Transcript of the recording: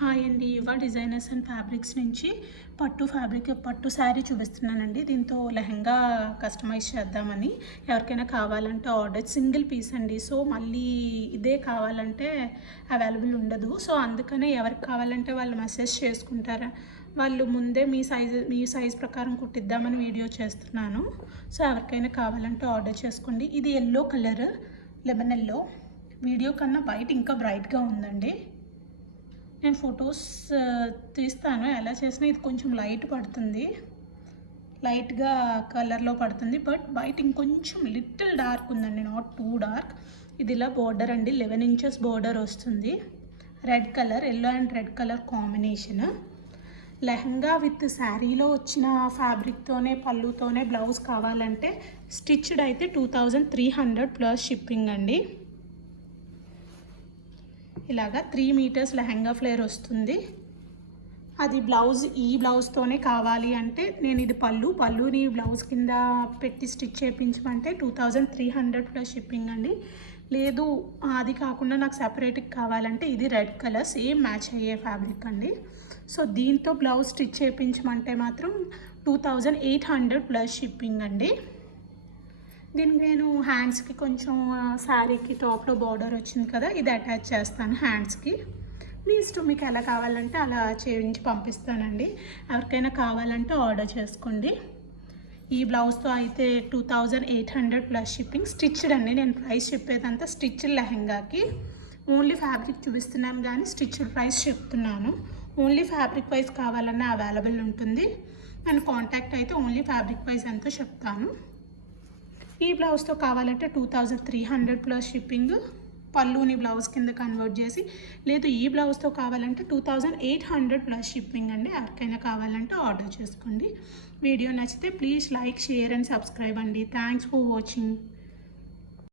Hi అండి. యువ designers and fabrics నుంచి పట్టు శారీ చూపిస్తున్నానండి. దీంతో లెహంగా కస్టమైజ్ చేద్దామని. ఎవరికైనా కావాలంటే ఆర్డర్ సింగిల్ పీస్ అండి. సో మళ్ళీ ఇదే కావాలంటే అవైలబుల్ ఉండదు. సో అందుకనే ఎవరికి కావాలంటే వాళ్ళు మెసేజ్ చేసుకుంటారా, వాళ్ళు ముందే మీ సైజ్ ప్రకారం కుట్టిద్దామని వీడియో చేస్తున్నాను. సో ఎవరికైనా కావాలంటే ఆర్డర్ చేసుకోండి. ఇది yellow colour, lemon yellow. Video కన్నా వైట్ ఇంకా బ్రైట్గా ఉందండి. నేను ఫొటోస్ తీస్తాను ఎలా చేసినా. ఇది కొంచెం లైట్ పడుతుంది, లైట్గా కలర్లో పడుతుంది, బట్ వైట్ ఇంకొంచెం లిటిల్ డార్క్ ఉందండి, నాట్ టూ డార్క్. ఇది ఇలా బోర్డర్ అండి, 11 ఇంచెస్ బోర్డర్ వస్తుంది. Red colour, yellow and red colour combination. Lehenga with శారీలో వచ్చిన ఫ్యాబ్రిక్తోనే పళ్ళుతోనే బ్లౌజ్ కావాలంటే స్టిచ్డ్ అయితే 2300 ప్లస్ షిప్పింగ్ అండి. ఇలాగా 3 మీటర్స్ లెహంగా ఫ్లేర్ వస్తుంది. అది బ్లౌజ్, ఈ బ్లౌజ్తోనే కావాలి అంటే నేను ఇది పళ్ళుని బ్లౌజ్ కింద పెట్టి స్టిచ్ చేయించమంటే 2300 ప్లస్ షిప్పింగ్ అండి. లేదు అది కాకుండా నాకు సెపరేట్గా కావాలంటే ఇది రెడ్ కలర్ సేమ్ మ్యాచ్ అయ్యే ఫ్యాబ్రిక్ అండి. సో దీంతో బ్లౌజ్ స్టిచ్ చేయించమంటే మాత్రం 2800 ప్లస్ షిప్పింగ్ అండి. దీనికి నేను హ్యాండ్స్కి కొంచెం శారీకి టాప్లో బార్డర్ వచ్చింది కదా, ఇది అటాచ్ చేస్తాను హ్యాండ్స్కి. మీ ఇష్టం, మీకు ఎలా కావాలంటే అలా చేయించి పంపిస్తానండి. ఎవరికైనా కావాలంటే ఆర్డర్ చేసుకోండి. ఈ బ్లౌజ్తో అయితే 2800 ప్లస్ షిప్పింగ్. స్టిచ్డ్ అండి, నేను ప్రైస్ చెప్పేదంతా స్టిచ్డ్ లెహంగాకి. ఓన్లీ ఫ్యాబ్రిక్ చూపిస్తున్నాను కానీ స్టిచ్డ్ ప్రైస్ చెప్తున్నాను. ఓన్లీ ఫ్యాబ్రిక్ వైజ్ కావాలన్నా అవైలబుల్ ఉంటుంది. నేను కాంటాక్ట్ అయితే ఓన్లీ ఫ్యాబ్రిక్ వైజ్ ఎంతో చెప్తాను. ఈ బ్లౌజ్తో కావాలంటే 2300 ప్లస్ షిప్పింగ్. పళ్ళుని బ్లౌజ్ కింద కన్వర్ట్ చేసి, లేదు ఈ బ్లౌజ్తో కావాలంటే 2800 ప్లస్ షిప్పింగ్ అండి. ఎవరికైనా కావాలంటే ఆర్డర్ చేసుకోండి. వీడియో నచ్చితే please like, share and subscribe అండి. Thanks for watching.